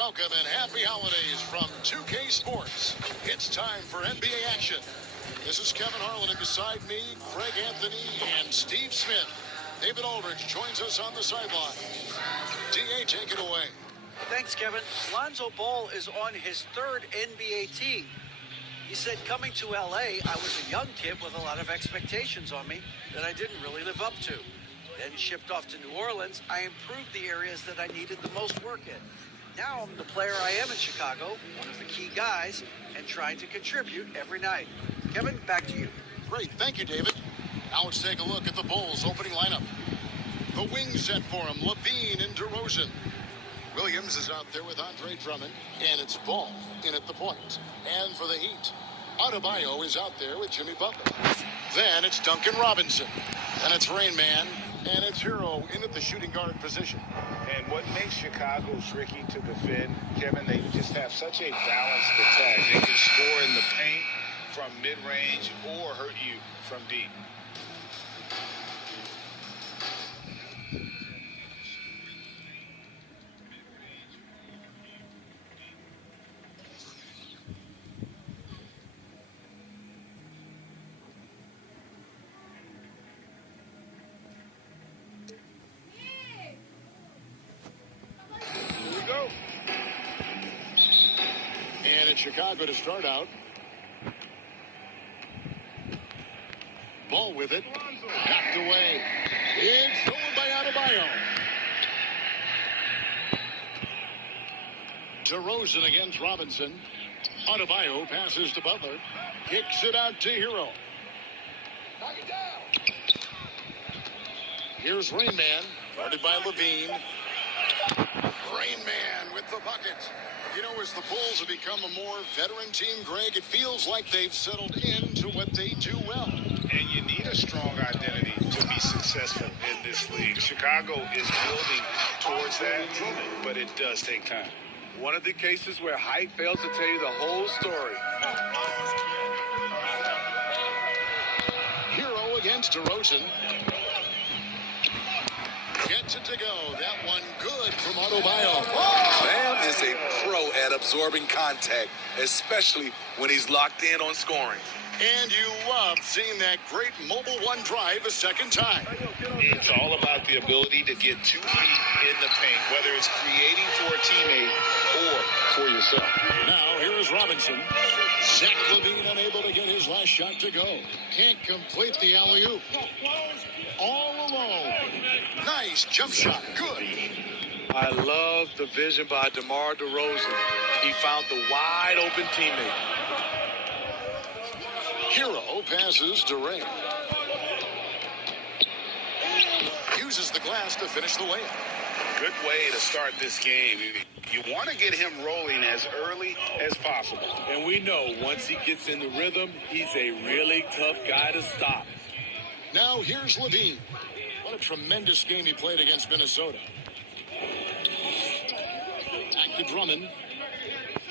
Welcome and happy holidays from 2K Sports. It's time for NBA action. This is Kevin Harlan, and beside me, Craig Anthony and Steve Smith. David Aldridge joins us on the sideline. DA, take it away. Thanks, Kevin. Lonzo Ball is on his third NBA team. He said, coming to LA, I was a young kid with a lot of expectations on me that I didn't really live up to. Then shipped off to New Orleans, I improved the areas that I needed the most work in. Now I'm the player I am in Chicago, one of the key guys, and trying to contribute every night. Kevin, back to you. Great, thank you, David. Now let's take a look at the Bulls' opening lineup. The wings set for him, Levine and DeRozan. Williams is out there with Andre Drummond, and it's Ball in at the point. And for the Heat, Adebayo is out there with Jimmy Butler. Then it's Duncan Robinson. Then it's Rain Man, and it's Hero in at the shooting guard position. And what makes Chicago tricky to defend, Kevin, they just have such a balanced attack. They can score in the paint from mid-range or hurt you from deep. Chicago to start out. Ball with it. Knocked away. It's stolen by Adebayo. DeRozan against Robinson. Adebayo passes to Butler. Kicks it out to Hero. Knock it down. Here's Rain Man. Guarded by Levine. Rain Man with the bucket. You know, as the Bulls have become a more veteran team, Greg, it feels like they've settled into what they do well. And you need a strong identity to be successful in this league. Chicago is building towards that, but it does take time. One of the cases where height fails to tell you the whole story. Hero against DeRozan. Gets it to go. That one good from Adebayo. Bam is a pro at absorbing contact, especially when he's locked in on scoring. And you love seeing that great mobile one drive a second time. It's all about the ability to get 2 feet in the paint, whether it's creating for a teammate or for yourself. Now, here is Robinson. Zach Levine unable to get his last shot to go. Can't complete the alley-oop. All alone. Nice jump shot. Good. I love the vision by DeMar DeRozan. He found the wide open teammate. Hero passes to Ray. Uses the glass to finish the layup. Good way to start this game. You want to get him rolling as early as possible. And we know once he gets in the rhythm, he's a really tough guy to stop. Now here's Levine. What a tremendous game he played against Minnesota. Back to Drummond.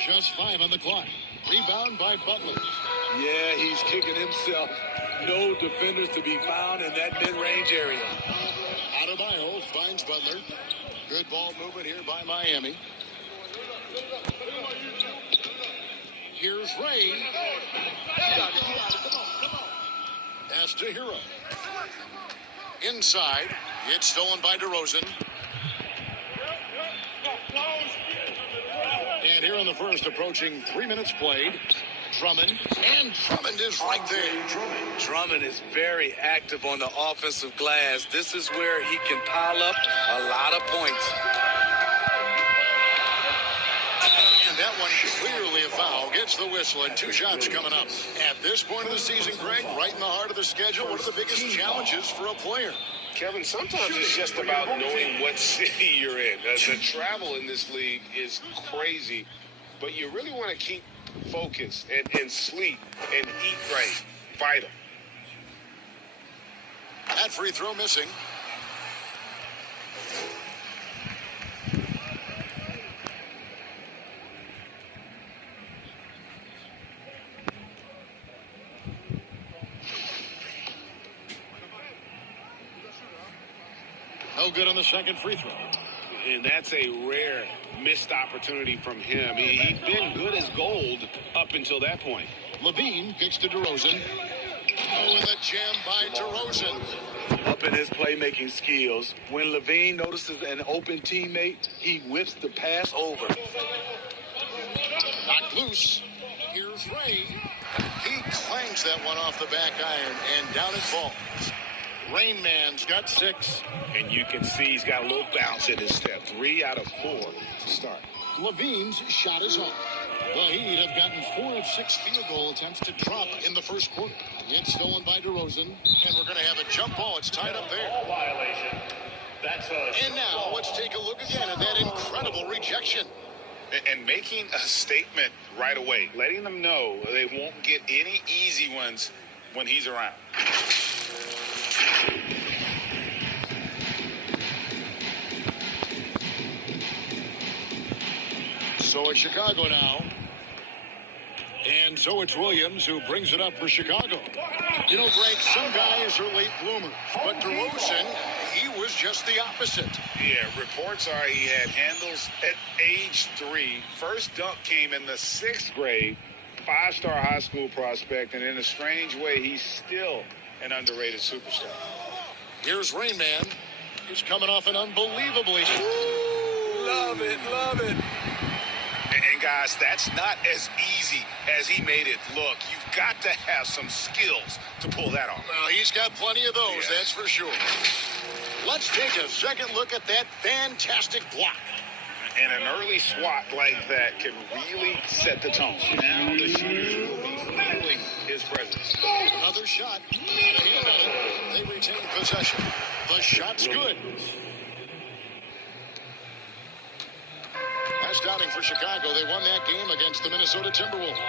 Just 5 on the clock. Rebound by Butler. Yeah, he's kicking himself. No defenders to be found in that mid-range area. Adebayo finds Butler. Good ball movement here by Miami. Here's Ray. Pass to Hero. Inside. It's stolen by DeRozan. And here in the first, approaching 3 minutes played. Drummond. And Drummond is right there. Drummond is very active on the offensive glass. This is where he can pile up a lot of points. And that one clearly a foul. Gets the whistle, and 2 shots coming up. At this point of the season, Greg, right in the heart of the schedule, what are the biggest challenges for a player? Kevin, sometimes it's just about knowing what city you're in. The travel in this league is crazy, but you really want to keep focused and sleep and eat right. Vital. That free throw missing. No good on the second free throw. And that's a rare missed opportunity from him. He'd been good as gold up until that point. Levine kicks to DeRozan. Oh, and the jam by DeRozan. Up in his playmaking skills, when Levine notices an open teammate, he whips the pass over. Knocked loose. Here's Ray. He clangs that one off the back iron, and down it falls. Rain Man's got 6. And you can see he's got a little bounce in his step. 3 out of 4 to start. Levine's shot is off. The Heat have gotten 4 of 6 field goal attempts to drop in the first quarter. It's stolen by DeRozan, and we're going to have a jump ball. It's tied up there. Violation. That's And now let's take a look again at that incredible rejection. And making a statement right away, letting them know they won't get any easy ones when he's around. So it's Chicago now. And so it's Williams who brings it up for Chicago. You know, Greg, some guys are late bloomers, but DeRozan, he was just the opposite. Yeah, reports are he had handles at age 3. First dunk came in the 6th grade. 5-star high school prospect, and in a strange way, he's still an underrated superstar. Here's Rain Man. He's coming off an unbelievably... Love it, love it. And guys, that's not as easy as he made it look. You've got to have some skills to pull that off. Well, he's got plenty of those, Yeah. that's for sure. Let's take a second look at that fantastic block. And an early swat like that can really set the tone. Now the shooters will be feeling his presence. Another shot. Not a hand on it. They retain possession. The shot's good. Last outing for Chicago, they won that game against the Minnesota Timberwolves.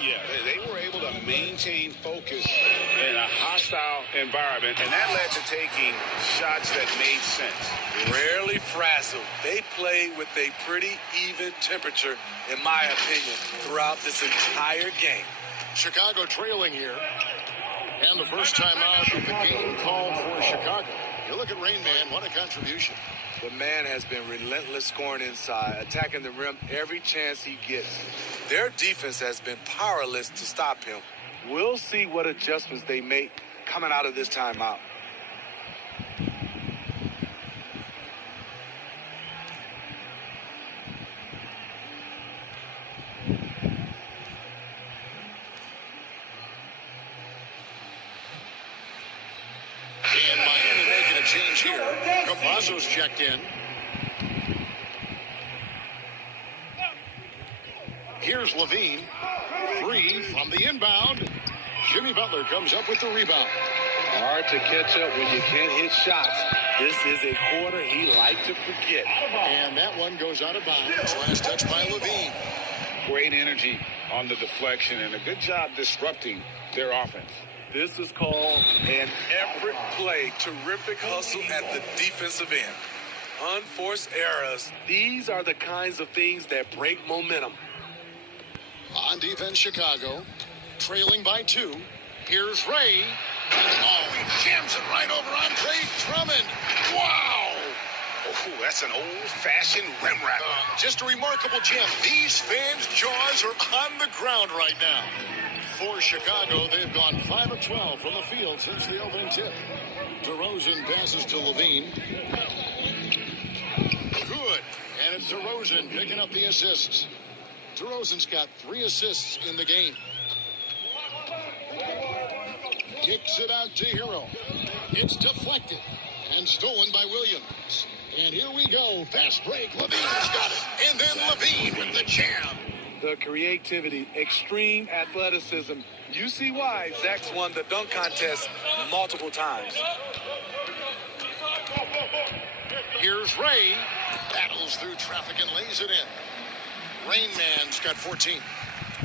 Yeah, they were able to maintain focus in a hostile environment, and that led to taking shots that made sense. Rarely frazzled. They play with a pretty even temperature, in my opinion, throughout this entire game. Chicago trailing here. And the first time out of the game called for Chicago. You look at Rain Man, what a contribution. The man has been relentless scoring inside, attacking the rim every chance he gets. Their defense has been powerless to stop him. We'll see what adjustments they make coming out of this timeout. And Miami making a change here. Campazzo's checked in. Here's Levine. 3 from the inbound. Jimmy Butler comes up with the rebound. Hard to catch up when you can't hit shots. This is a quarter he liked to forget. And that one goes out of bounds. Last touch by Levine. Great energy on the deflection and a good job disrupting their offense. This is called an effort play. Terrific hustle at the defensive end. Unforced errors. These are the kinds of things that break momentum. On defense, Chicago. Trailing by 2. Here's Ray. Oh, he jams it right over Andre Drummond. Wow! Oh, that's an old-fashioned rim wrap. Just a remarkable jam. These fans' jaws are on the ground right now. For Chicago, they've gone 5 of 12 from the field since the opening tip. DeRozan passes to Levine. Good. And it's DeRozan picking up the assists. DeRozan's got 3 assists in the game. Kicks it out to Hero. It's deflected and stolen by Williams. And here we go. Fast break. Levine's got it. And then Levine with the jam. The creativity, extreme athleticism. You see why Zach's won the dunk contest multiple times. Here's Ray. Battles through traffic and lays it in. Rain Man's got 14.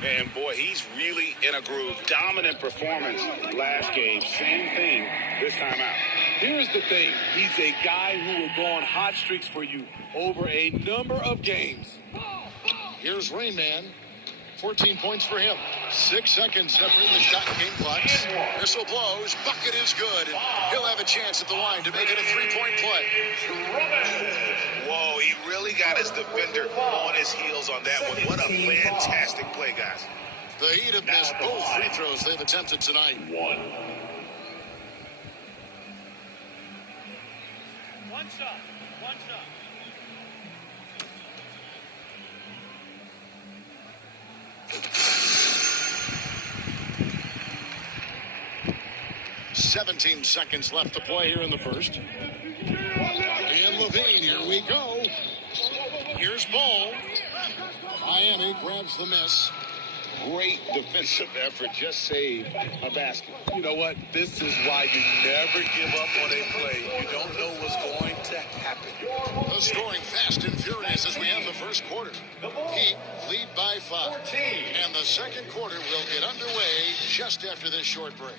And boy, he's really in a groove. Dominant performance last game. Same thing this time out. Here's the thing. He's a guy who will go on hot streaks for you over a number of games. Here's Rain Man. 14 points for him. 6 seconds separating the shot and game clock. Whistle blows. Bucket is good. And he'll have a chance at the line to make it a 3-point play. Whoa, he really got his defender on his heels on that one. What a fantastic play, guys. The Heat have missed both free throws they've attempted tonight. One shot. 17 seconds left to play here in the first. And Levine, here we go. Here's Ball. Miami grabs the miss. Great defensive effort. Just saved a basket. You know what? This is why you never give up on a play. You don't know what's going to happen. The scoring fast and furious as we end the first quarter. Heat lead by 5. And the second quarter will get underway just after this short break.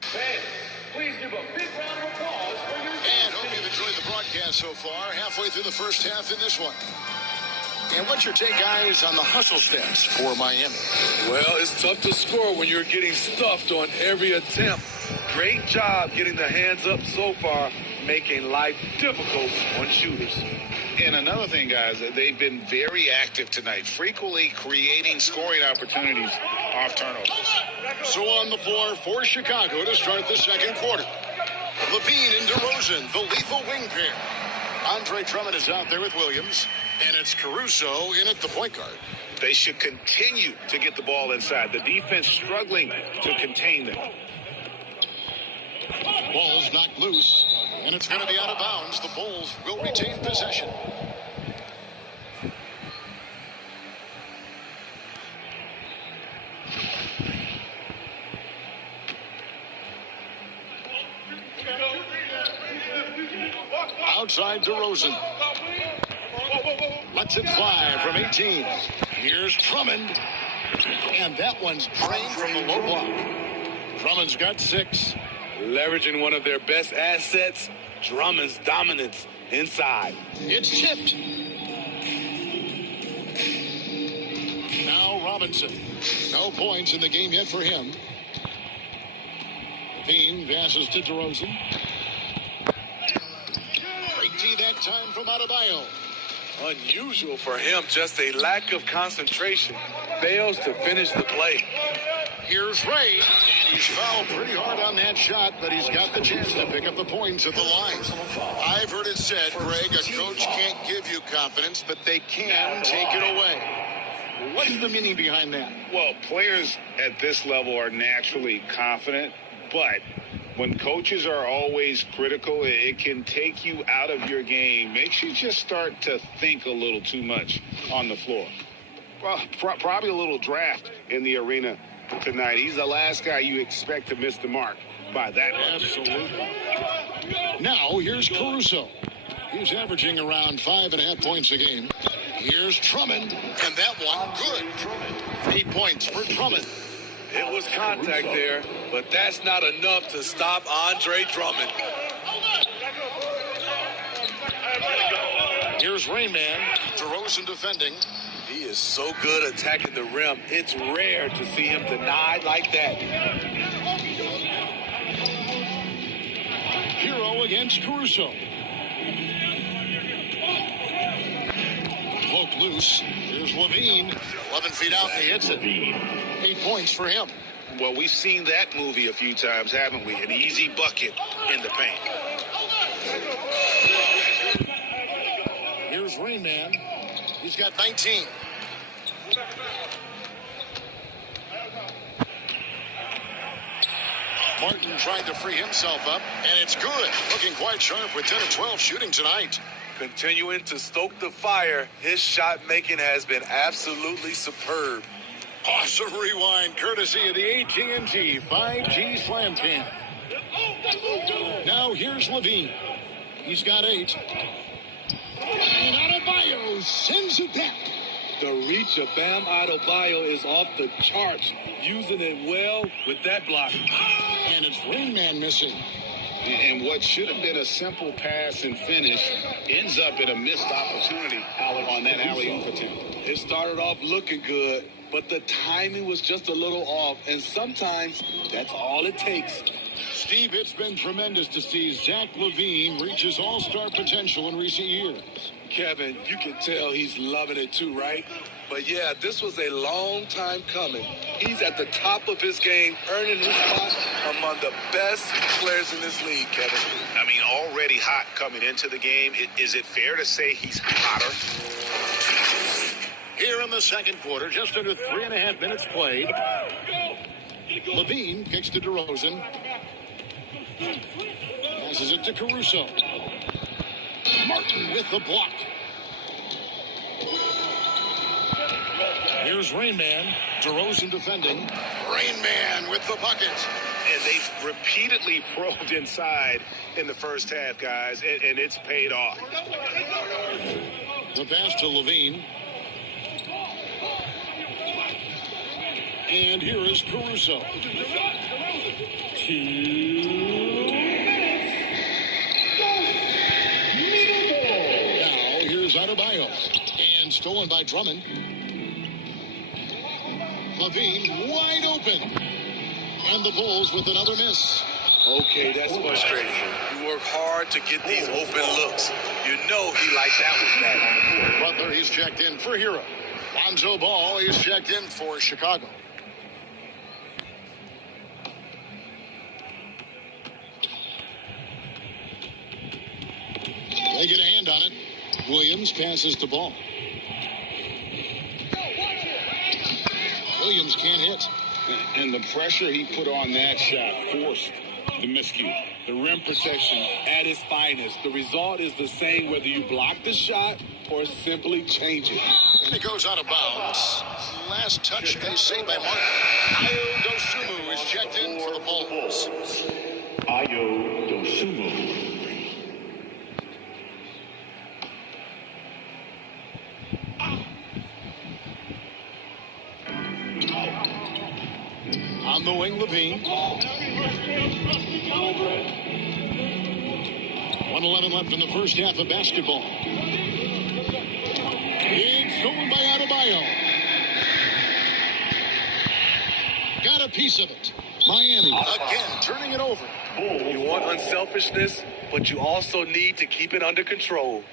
Fans, please give a big round of applause for your And hope you've enjoyed the broadcast so far. Halfway through the first half in this one. And what's your take, guys, on the hustle stats for Miami? Well, it's tough to score when you're getting stuffed on every attempt. Great job getting the hands up so far, making life difficult on shooters. And another thing, guys, they've been very active tonight, frequently creating scoring opportunities off turnovers. So on the floor for Chicago to start the second quarter. Levine and DeRozan, the lethal wing pair. Andre Drummond is out there with Williams, and it's Caruso in at the point guard. They should continue to get the ball inside. The defense struggling to contain them. Ball's knocked loose, and it's going to be out of bounds. The Bulls will retain possession. Outside DeRozan. Lets it fly from 18. Here's Drummond. And that one's drained from the low block. Drummond's got 6. Leveraging one of their best assets, Drummond's dominance inside. It's chipped. Now Robinson. No points in the game yet for him. Levine passes to DeRozan. Great D that time from Adebayo. Unusual for him, just a lack of concentration. Fails to finish the play. Here's Ray. He's fouled pretty hard on that shot, but he's got the chance to pick up the points at the line. I've heard it said, Greg, a coach can't give you confidence, but they can take it away. What is the meaning behind that? Well, players at this level are naturally confident, but when coaches are always critical, it can take you out of your game. Makes you just start to think a little too much on the floor. Well, probably a little draft in the arena tonight. He's the last guy you expect to miss the mark by that much. Absolutely. Now, here's Caruso. He's averaging around 5.5 points a game. Here's Drummond, and that one good. 8 points for Drummond. It was contact there, but that's not enough to stop Andre Drummond. Here's Rayman. DeRozan defending. He is so good attacking the rim. It's rare to see him denied like that. Hero against Caruso. Poke loose. Here's Levine. 11 feet out, and he hits it. 8 points for him. Well, we've seen that movie a few times, haven't we? An easy bucket in the paint. Here's Rayman. He's got 19. Martin trying to free himself up, and it's good. Looking quite sharp with 10 of 12 shooting tonight. Continuing to stoke the fire, his shot making has been absolutely superb. Awesome rewind, courtesy of the AT&T 5G Slam Cam. Now here's Levine. He's got 8. And Adebayo sends it back. The reach of Bam Adebayo is off the charts, using it well with that block. And it's Rayman missing. And what should have been a simple pass and finish ends up in a missed opportunity on that alley-oop attempt. It started off looking good, but the timing was just a little off, and sometimes that's all it takes. Steve, it's been tremendous to see Zach LaVine reach his all-star potential in recent years. Kevin, you can tell he's loving it too, right? But yeah, this was a long time coming. He's at the top of his game, earning his spot among the best players in this league, Kevin. I mean, already hot coming into the game. Is it fair to say he's hotter? Here in the second quarter, just under 3.5 minutes played. LaVine kicks to DeRozan. Passes it to Caruso. Martin with the block. Here's Rain Man. DeRozan defending. Rain Man with the bucket. And they've repeatedly probed inside in the first half, guys, and it's paid off. The pass to LaVine. And here is Caruso. 2 minutes. Now here's Adebayo. And stolen by Drummond. LaVine wide open. And the Bulls with another miss. Okay, that's frustrating. You work hard to get these open looks. You know he liked that one bad. Butler, he's checked in for Hero. Lonzo Ball, he's checked in for Chicago. They get a hand on it. Williams passes the ball. Williams can't hit. And the pressure he put on that shot forced the miscue. The rim protection at its finest. The result is the same whether you block the shot or simply change it. And it goes out of bounds. Last touch, they say by Martin. Ayo Dosunmu is checked in for the Bulls. Ayo Dosunmu. On the wing, LaVine. 1:11 left in the first half of basketball. It's stolen by Adebayo. Got a piece of it. Miami again turning it over. You want unselfishness, but you also need to keep it under control.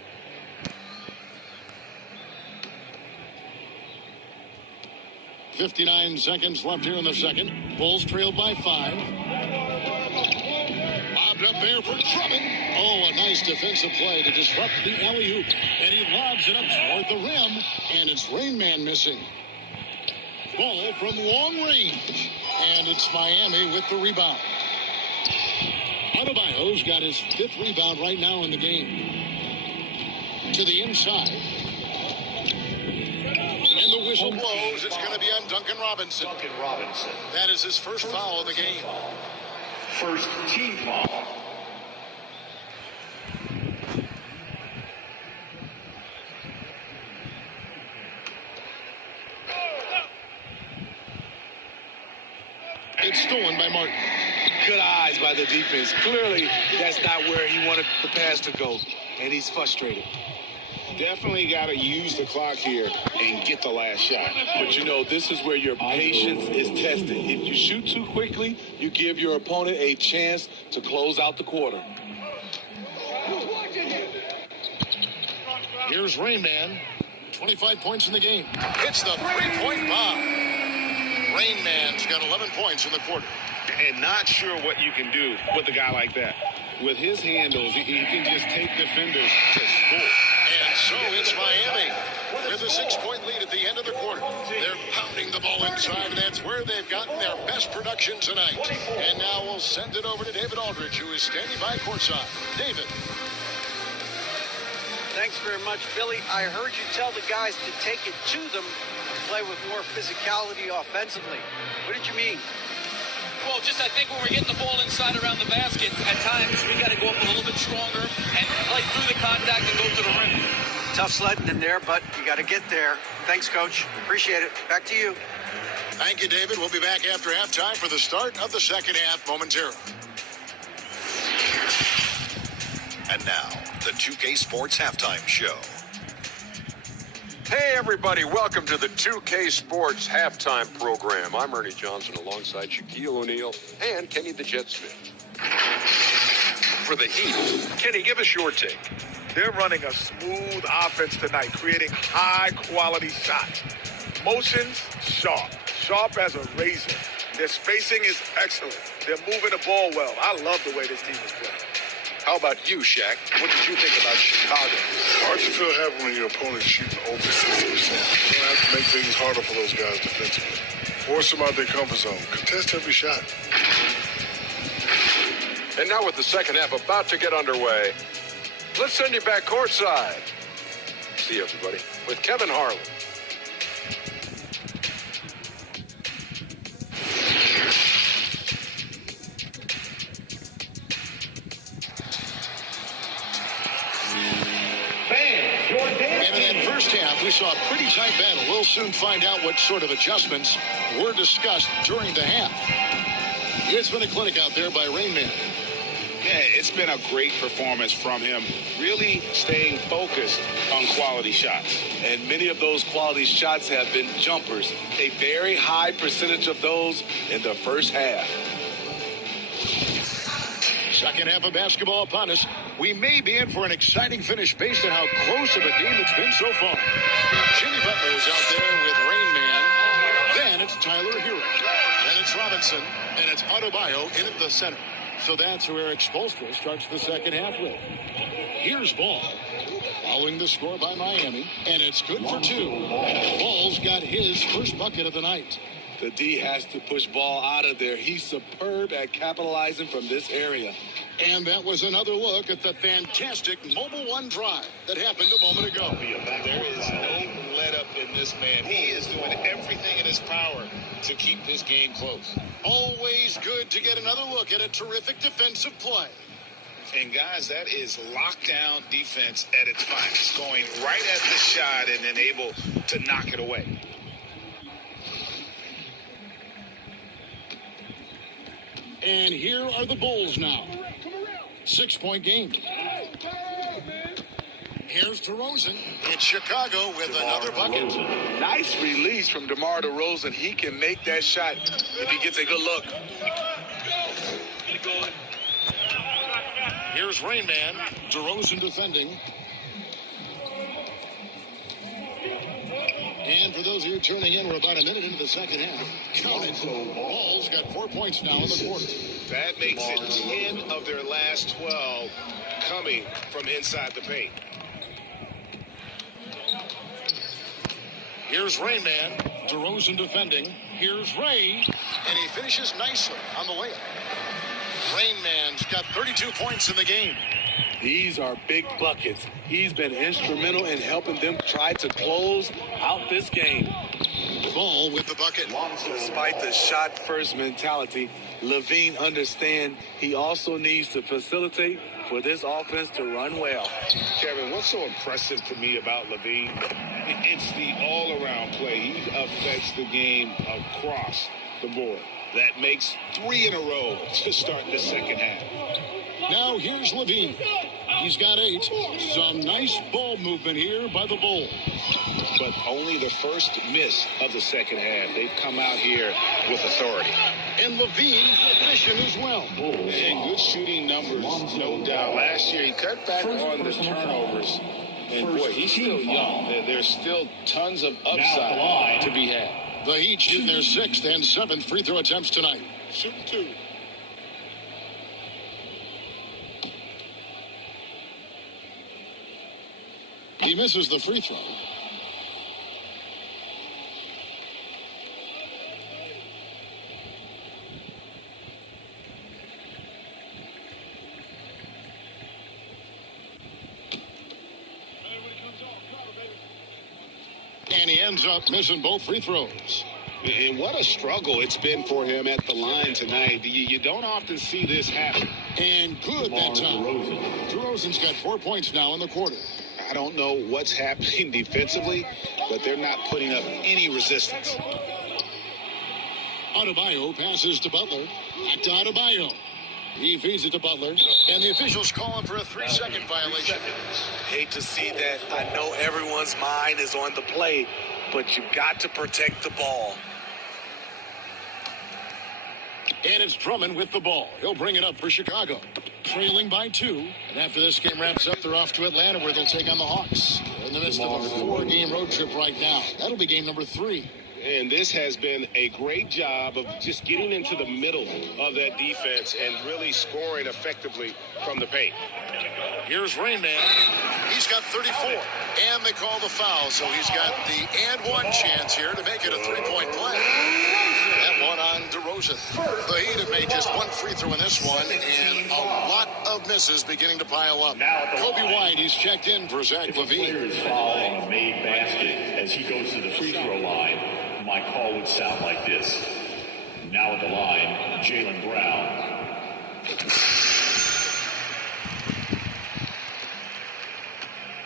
59 seconds left here in the second. Bulls trailed by 5. Lobbed up there for Drummond. Oh, a nice defensive play to disrupt the alley-oop. And he lobs it up toward the rim. And it's Rain Man missing. Ball from long range. And it's Miami with the rebound. Adebayo's got his 5th rebound right now in the game. To the inside. And the whistle blows. It's going to be on Duncan Robinson. That is his first foul of the game. First team foul. It's stolen by Martin. Good eyes by the defense. Clearly, that's not where he wanted the pass to go, and he's frustrated. Definitely got to use the clock here and get the last shot. But you know, this is where your patience is tested. If you shoot too quickly, you give your opponent a chance to close out the quarter. Here's Rain Man. 25 points in the game. Hits the three-point bomb. Rain Man's got 11 points in the quarter. And not sure what you can do with a guy like that. With his handles, he can just take defenders to school. And so it's Miami with a 6-point lead at the end of the quarter. They're pounding the ball inside, and that's where they've gotten their best production tonight. And now we'll send it over to David Aldridge, who is standing by courtside. David. Thanks very much, Billy. I heard you tell the guys to take it to them and play with more physicality offensively. What did you mean? Well, just I think when we're getting the ball inside around the basket, at times we got to go up a little bit stronger and play through the contact and go to the rim. Tough sledding in there, but you got to get there. Thanks, Coach. Appreciate it. Back to you. Thank you, David. We'll be back after halftime for the start of the second half momentarily. And now, the 2K Sports Halftime Show. Hey, everybody. Welcome to the 2K Sports Halftime Program. I'm Ernie Johnson alongside Shaquille O'Neal and Kenny the Jet Smith. For the Heat, Kenny, give us your take. They're running a smooth offense tonight, creating high-quality shots. Motions, sharp as a razor. Their spacing is excellent. They're moving the ball well. I love the way this team is playing. How about you, Shaq? What did you think about Chicago? Hard to feel happy when your opponent's shooting over 60%. You don't have to make things harder for those guys defensively. Force them out their comfort zone. Contest every shot. And now with the second half about to get underway, let's send you back courtside. See you, everybody, with Kevin Harlan. And in that first half, we saw a pretty tight battle. We'll soon find out what sort of adjustments were discussed during the half. It's been a clinic out there by Rainman. Yeah, it's been a great performance from him, really staying focused on quality shots. And many of those quality shots have been jumpers. A very high percentage of those in the first half. Second half of basketball upon us. We may be in for an exciting finish based on how close of a game it's been so far. Jimmy Butler is out there with Rain Man. Then it's Tyler Hero. Then it's Robinson. And it's Adebayo in the center. So that's who Eric Spoelstra starts the second half with. Here's Ball. Following the score by Miami. And it's good for two. Ball's got his first bucket of the night. The D has to push Ball out of there. He's superb at capitalizing from this area. And that was another look at the fantastic Mobile One drive that happened a moment ago. There is no let up in this man. He is doing everything in his power to keep this game close. Always good to get another look at a terrific defensive play. And guys, that is lockdown defense at its finest. Going right at the shot and then able to knock it away. And here are the Bulls now. 6-point game. Here's DeRozan. It's Chicago with another bucket. Nice release from DeMar DeRozan. He can make that shot if he gets a good look. Here's Rain Man. DeRozan defending. And for those of you tuning in, we're about a minute into the second half. Count it. Ball's got 4 points now in the quarter. That makes it 10 of their last 12 coming from inside the paint. Here's Rain Man. DeRozan defending. Here's Ray. And he finishes nicely on the layup. Rain Man's got 32 points in the game. These are big buckets. He's been instrumental in helping them try to close out this game. Ball with the bucket. Despite the shot-first mentality, Levine understands he also needs to facilitate for this offense to run well. Kevin, what's so impressive to me about Levine? It's the all-around play. He affects the game across the board. That makes 3 in a row to start the second half. Now here's Levine. He's got 8. Some nice ball movement here by the Bulls. But only the first miss of the second half. They've come out here with authority. And Levine efficient as well. And good shooting numbers, no doubt. Last year, he cut back on the turnovers. And boy, he's still young. There's still tons of upside to be had. The Heat shooting their 6th and 7th free throw attempts tonight. Shoot 2. He misses the free throw. And he ends up missing both free throws. And what a struggle it's been for him at the line tonight. You don't often see this happen. And good that time. DeRozan's got 4 points now in the quarter. I don't know what's happening defensively, but they're not putting up any resistance. Adebayo passes to Butler. Back to Adebayo. He feeds it to Butler, and the officials call him for a 3-second violation. Hate to see that. I know everyone's mind is on the play, but you've got to protect the ball. And it's Drummond with the ball. He'll bring it up for Chicago. Trailing by 2. And after this game wraps up, they're off to Atlanta where they'll take on the Hawks. They're in the midst of a 4-game road trip right now. That'll be game number 3. And this has been a great job of just getting into the middle of that defense and really scoring effectively from the paint. Here's Rainman. He's got 34. And they call the foul, so he's got the and one chance here to make it a 3-point play. That one on DeRozan. The Heat have made just one free throw in this one, and a lot of misses beginning to pile up. Kobe White, he's checked in for Zach LaVine. Player is fouled on a made basket as he goes to the free throw line. My call would sound like this. Now at the line, Jaylen Brown.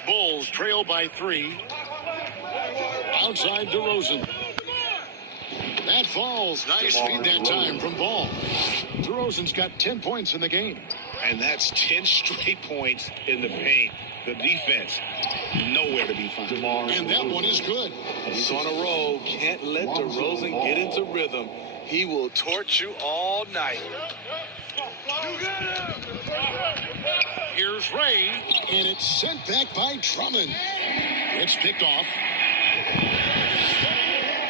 Bulls trail by 3. Outside DeRozan. That falls. Nice feed that time from Ball. DeRozan's got 10 points in the game. And that's 10 straight points in the paint. The defense, nowhere to be found. And that one is good. He's on a roll. Can't let DeRozan get into rhythm. He will torch you all night. Here's Ray, and it's sent back by Drummond. It's picked off.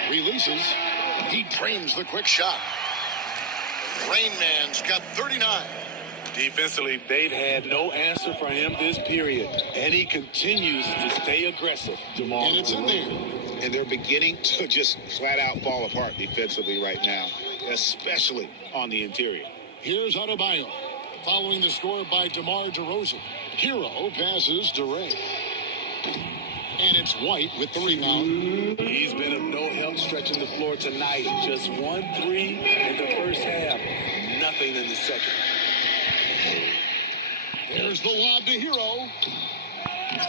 Releases. He drains the quick shot. Rain Man's got 39. Defensively, they've had no answer for him this period, and he continues to stay aggressive. And it's in there. And they're beginning to just flat out fall apart defensively right now, especially on the interior. Here's Adebayo, following the score by DeMar DeRozan. Hero passes to Ray. And it's White with the rebound. He's been of no help stretching the floor tonight. Just 1 3 in the first half. Nothing in the second. There's the lob to Hero.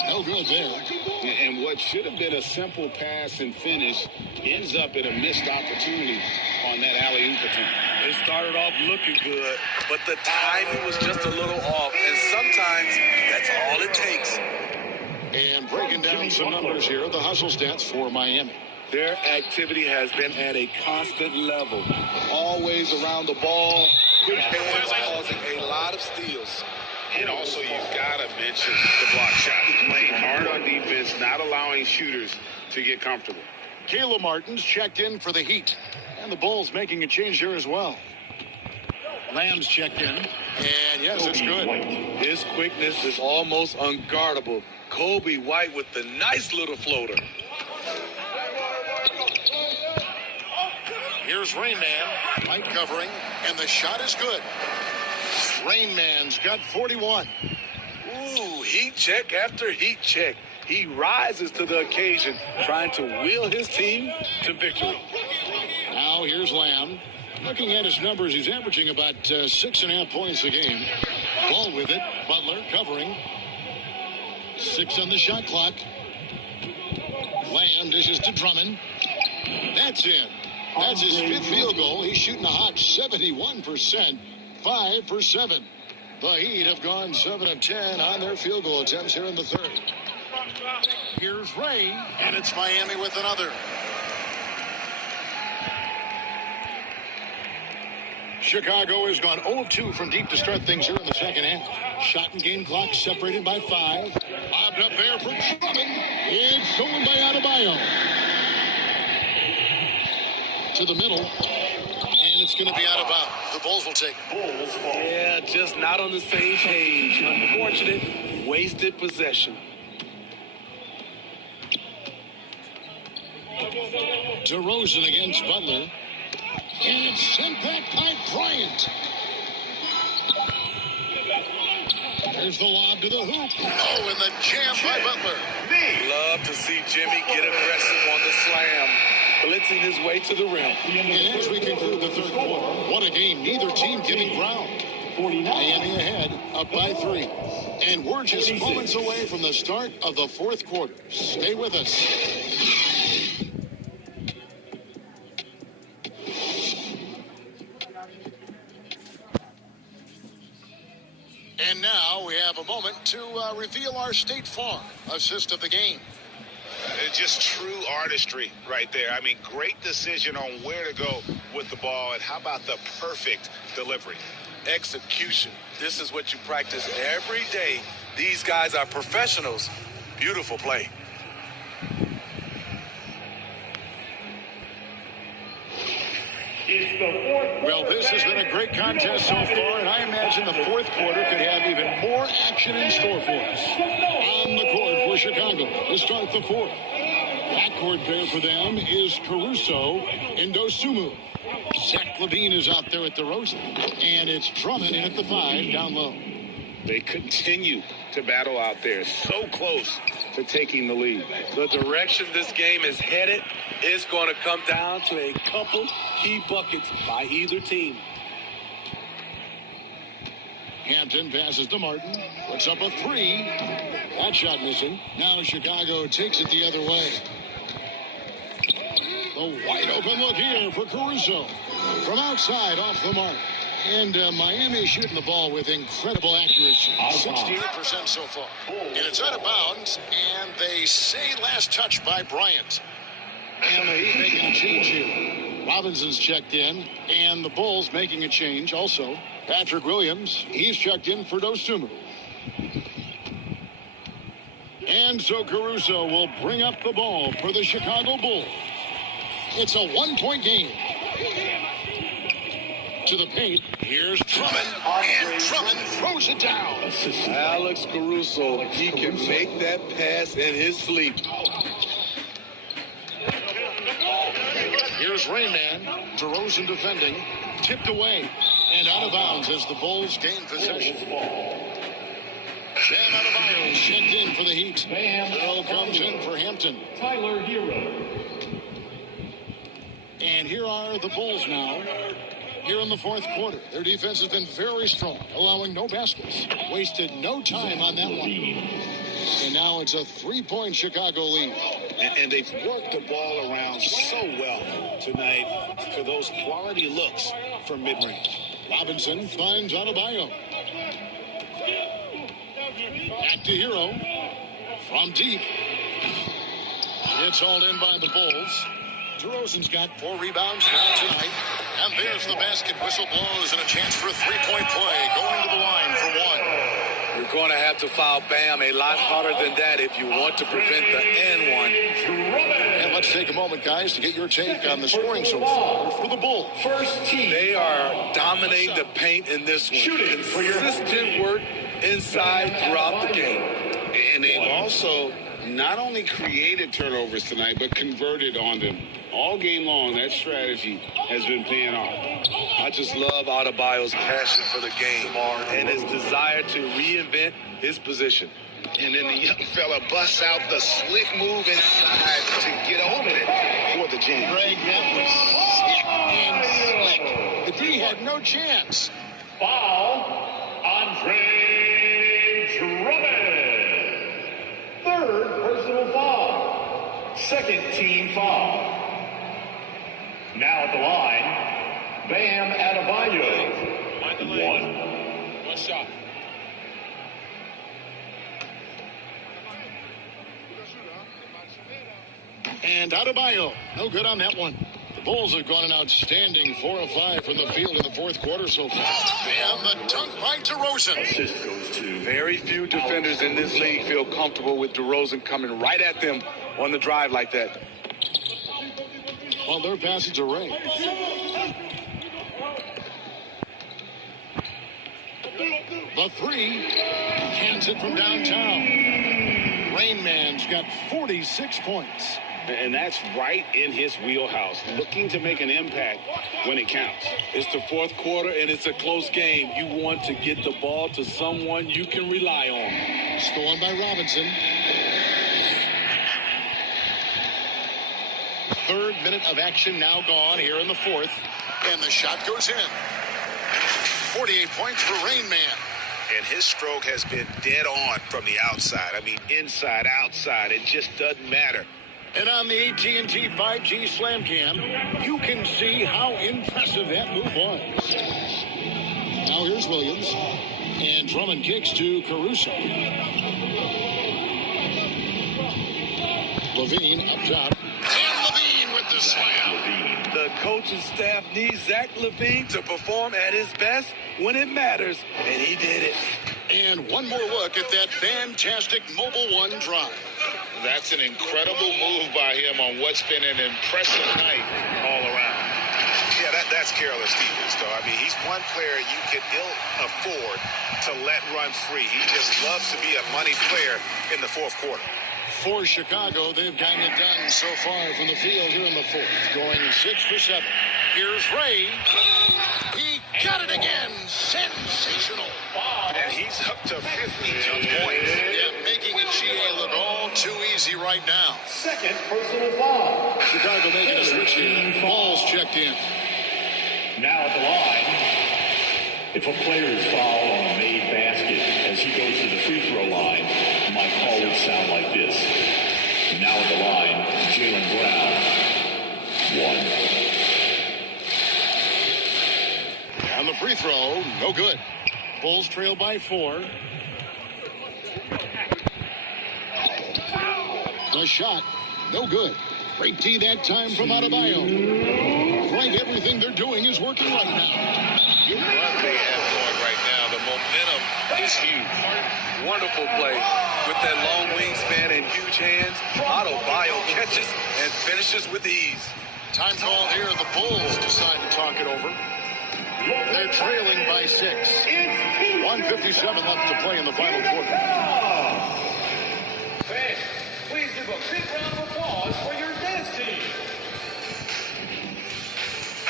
No good there. And what should have been a simple pass and finish ends up in a missed opportunity on that alley-oop attempt. It started off looking good, but the timing was just a little off, and sometimes that's all it takes. And breaking down some numbers here, the hustle stats for Miami. Their activity has been at a constant level. Always around the ball, quick hands causing a lot of steals. And also, you've got to mention the block shots. Playing hard on defense, not allowing shooters to get comfortable. Caleb Martin's checked in for the Heat. And the Bulls making a change here as well. Lamb's checked in. And yes, it's good. His quickness is almost unguardable. Kobe White with the nice little floater. Here's Rain Man. White covering. And the shot is good. Rain Man's got 41. Ooh, heat check after heat check. He rises to the occasion, trying to wheel his team to victory. Now here's Lamb. Looking at his numbers, he's averaging about 6.5 points a game. Ball with it. Butler covering. 6 on the shot clock. Lamb dishes to Drummond. That's in. That's his 5th field goal. He's shooting a hot 71%. 5 for 7. The Heat have gone 7 of 10 on their field goal attempts here in the third. Here's Ray, and it's Miami with another. Chicago has gone 0-2 from deep to start things here in the second half. Shot and game clock separated by 5. Lobbed up there for Drummond. It's stolen by Adebayo. To the middle. And it's going to be out of bounds. The Bulls will take it. Yeah, just not on the same page. Unfortunate, wasted possession. DeRozan against Butler. And it's sent back by Bryant. There's the lob to the hoop. Oh, and the jam by Butler. Love to see Jimmy get aggressive on the slam, blitzing his way to the rim. And as we conclude the third quarter, what a game. Neither team giving ground. Miami ahead, up by 3. And we're just moments away from the start of the fourth quarter. Stay with us. And now we have a moment to reveal our State Farm assist of the game. It's just true artistry right there. I mean, great decision on where to go with the ball, and how about the perfect delivery? Execution. This is what you practice every day. These guys are professionals. Beautiful play. Well, this has been a great contest so far, and I imagine the fourth quarter could have even more action in store for us. On the court for Chicago to start the fourth. Backcourt pair for them is Caruso and Dosunmu. Zach LaVine is out there at DeRozan, and it's Drummond in at the 5 down low. They continue to battle out there, so close to taking the lead. The direction this game is headed is going to come down to a couple key buckets by either team. Hampton passes to Martin, puts up a 3. That shot missing. Now Chicago takes it the other way. The wide open look here for Caruso. From outside, off the mark. And Miami shooting the ball with incredible accuracy. 68% so far. And it's out of bounds. And they say last touch by Bryant. And he's making a change here. Robinson's checked in. And the Bulls making a change also. Patrick Williams, he's checked in for Dosunmu. And so Caruso will bring up the ball for the Chicago Bulls. It's a 1-point game. To the paint. Here's Drummond. And Drummond throws it down. Alex Caruso, he can make that pass in his sleep. Here's Rayman. DeRozan defending. Tipped away. And out of bounds as the Bulls gain possession. Bam Adebayo checked in for the Heat. Earl comes in for Hampton. Tyler Hero. And here are the Bulls now. Here in the fourth quarter. Their defense has been very strong, allowing no baskets. Wasted no time on that one. And now it's a 3-point Chicago lead. And they've worked the ball around so well tonight for those quality looks from mid-range. Robinson finds Adebayo. Back to Hero. From deep. It's hauled in by the Bulls. DeRozan's got 4 rebounds now tonight. And there's the basket. Whistle blows and a chance for a 3-point play. Going to the line for 1. You're going to have to foul Bam a lot harder than that if you want to prevent the and one. And let's take a moment, guys, to get your take on the scoring so far for the Bulls. First team. They are dominating the paint in this one. Shooting for your consistent work inside throughout the game. And they've also not only created turnovers tonight, but converted on them. All game long, that strategy has been paying off. I just love Adebayo's passion for the game and his desire to reinvent his position. And then the young fella busts out the slick move inside to get open for the jam. Greg, that was sick and slick. The D had no chance. Foul, Andre Drummond. Third personal foul. Second team foul. Now at the line, Bam Adebayo. 1 shot. And Adebayo, no good on that one. The Bulls have gone an outstanding 4 of 5 from the field in the fourth quarter so far. Bam, the dunk by DeRozan. Assist goes to Very few defenders in this league feel comfortable with DeRozan coming right at them on the drive like that. Well, their passage to Ray. The 3 cans it from downtown. Rain Man's got 46 points. And that's right in his wheelhouse, looking to make an impact when it counts. It's the fourth quarter, and it's a close game. You want to get the ball to someone you can rely on. Stolen by Robinson. Third minute of action now gone here in the fourth. And the shot goes in. 48 points for Rain Man. And his stroke has been dead on from the outside. I mean, inside, outside, it just doesn't matter. And on the AT&T 5G Slam Cam, you can see how impressive that move was. Now here's Williams. And Drummond kicks to Caruso. Levine up top. And Levine with the slam. The coaching staff needs Zach Levine to perform at his best when it matters, and he did it. And one more look at that fantastic Mobile One drive. That's an incredible move by him on what's been an impressive night all around. Yeah, that's careless defense, though. I mean, he's one player you can ill afford to let run free. He just loves to be a money player in the fourth quarter. For Chicago, they've gotten it done so far from the field here in the fourth, going 6 for 7. Here's Ray. He got it again. Sensational. And he's up to 52 points. Yeah, making a GA look all too easy right now. Second personal foul. Chicago making a switch here. Ball's checked in. Now at the line, if a player is fouled on a made basket as he goes to the free throw line, my call would sound like this. Now at the line, Jaylen Brown. 1. On the free throw, no good. Bulls trail by 4. The shot, no good. Great D that time from Adebayo. Right, everything they're doing is working right now. What they have going right now, the momentum is huge. Wonderful play. With that long wingspan and huge hands, Adebayo catches and finishes with ease. Time called here. The Bulls decide to talk it over. They're trailing by 6. 1:57 left to play in the final quarter. Fans, please give a big round of applause for your dance team.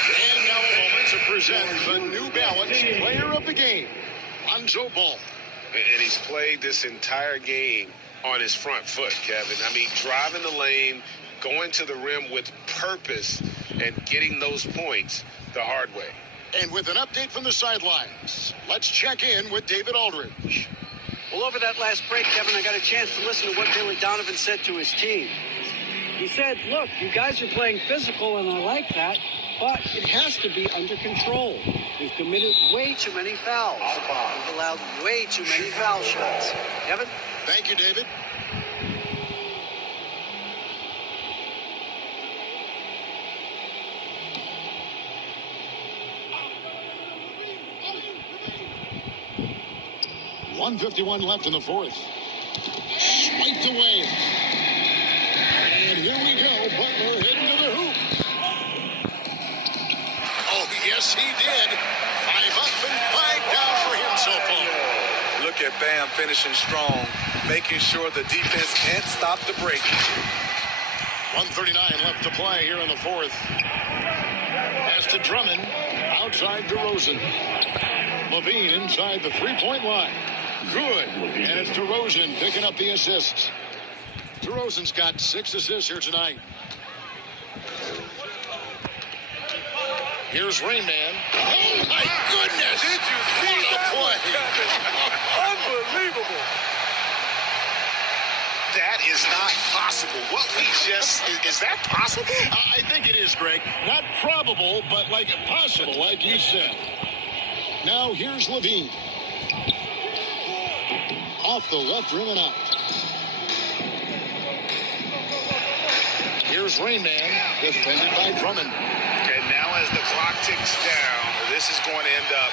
And now a moment to present the New Balance Player of the Game, Lonzo Ball. And he's played this entire game on his front foot, Kevin. I mean, driving the lane, going to the rim with purpose, and getting those points the hard way. And with an update from the sidelines, let's check in with David Aldridge. Well, over that last break, Kevin, I got a chance to listen to what Billy Donovan said to his team. He said, look, you guys are playing physical, and I like that, but it has to be under control. We've committed way too many fouls. We've allowed way too many foul shots. Kevin? Thank you, David. .151 left in the fourth. Swiped away. And here we go. Butler heading to the hoop. Oh, yes, he did. 5 up and 5 down for him so far. Look at Bam finishing strong, making sure the defense can't stop the break. 1:39 left to play here in the fourth. Pass to Drummond. Outside DeRozan. Levine inside the three-point line. Good. And it's DeRozan picking up the assists. DeRozan's got 6 assists here tonight. Here's Rayman. Oh, my goodness. Did you see that play? Unbelievable. That is not possible. What we just, is that possible? I think it is, Greg. Not probable, but like possible, like you said. Now here's Levine. Off the left rim and out. Here's Rayman, defended by Drummond. And now as the clock ticks down, this is going to end up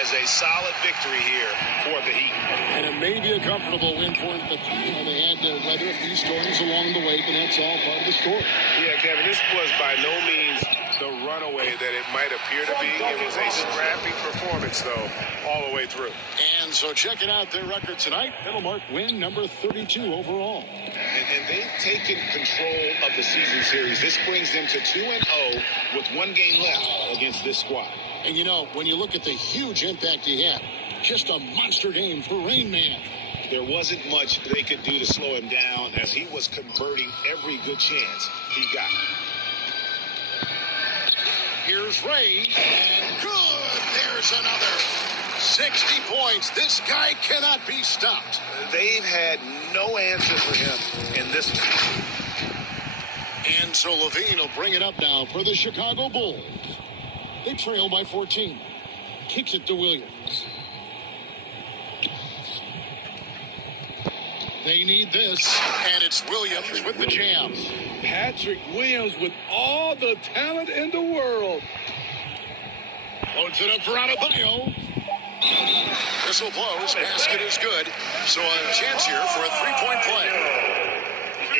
as a solid victory here for the Heat. And it may be a comfortable win for them, but they had to weather a few storms along the way, and that's all part of the story. Yeah, Kevin, this was by no means the runaway that it might appear to be. It was a scrappy performance, though, all the way through. And so checking out their record tonight, it'll mark win number 32 overall. And they've taken control of the season series. This brings them to 2-0 with 1 game left against this squad. And you know, when you look at the huge impact he had, just a monster game for Rain Man. There wasn't much they could do to slow him down as he was converting every good chance he got. Here's Ray, and good, there's another. 60 points, this guy cannot be stopped. They've had no answer for him in this one. And so Levine will bring it up now for the Chicago Bulls. They trail by 14. Kicks it to Williams. They need this. And it's Williams with the jam. Patrick Williams with all the talent in the world. Loads it up for Adebayo. Whistle blows. Basket is good. So a chance here for a three-point play.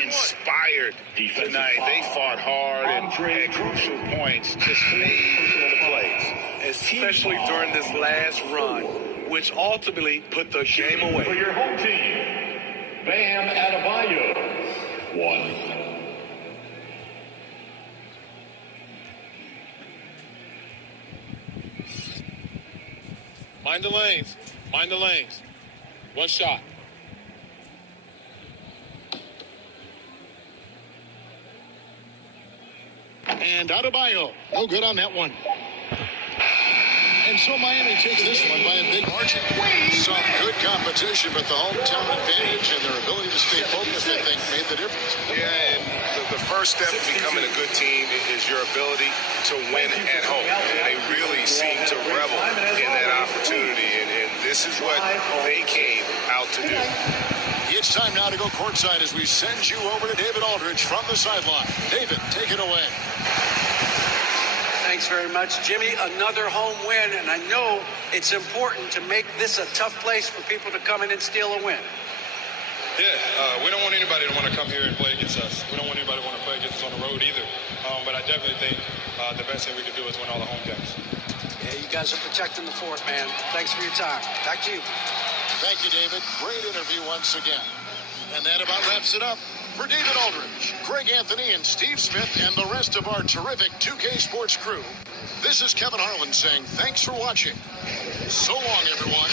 Inspired tonight. They fought hard and at crucial points just made the plays. Especially during this last run, which ultimately put the game away. For your home team, Bam Adebayo. 1. Mind the lanes. Mind the lanes. One shot. And Adebayo, no good on that one. And so Miami takes this one by a big margin. Some good competition, but the hometown advantage and their ability to stay focused, I think, made the difference. Yeah, and the first step to becoming a good team is your ability to win at home. And they really seem to revel in that opportunity, and this is what they came out to do. It's time now to go courtside as we send you over to David Aldridge from the sideline. David, take it away. Thanks very much, Jimmy. Another home win, and I know it's important to make this a tough place for people to come in and steal a win. Yeah, we don't want anybody to want to come here and play against us. We don't want anybody to want to play against us on the road either. But I definitely think the best thing we can do is win all the home games. Yeah, you guys are protecting the fort, man. Thanks for your time. Back to you. Thank you, David. Great interview once again. And that about wraps it up. For David Aldridge, Greg Anthony, and Steve Smith, and the rest of our terrific 2K Sports crew, this is Kevin Harlan saying thanks for watching. So long, everyone.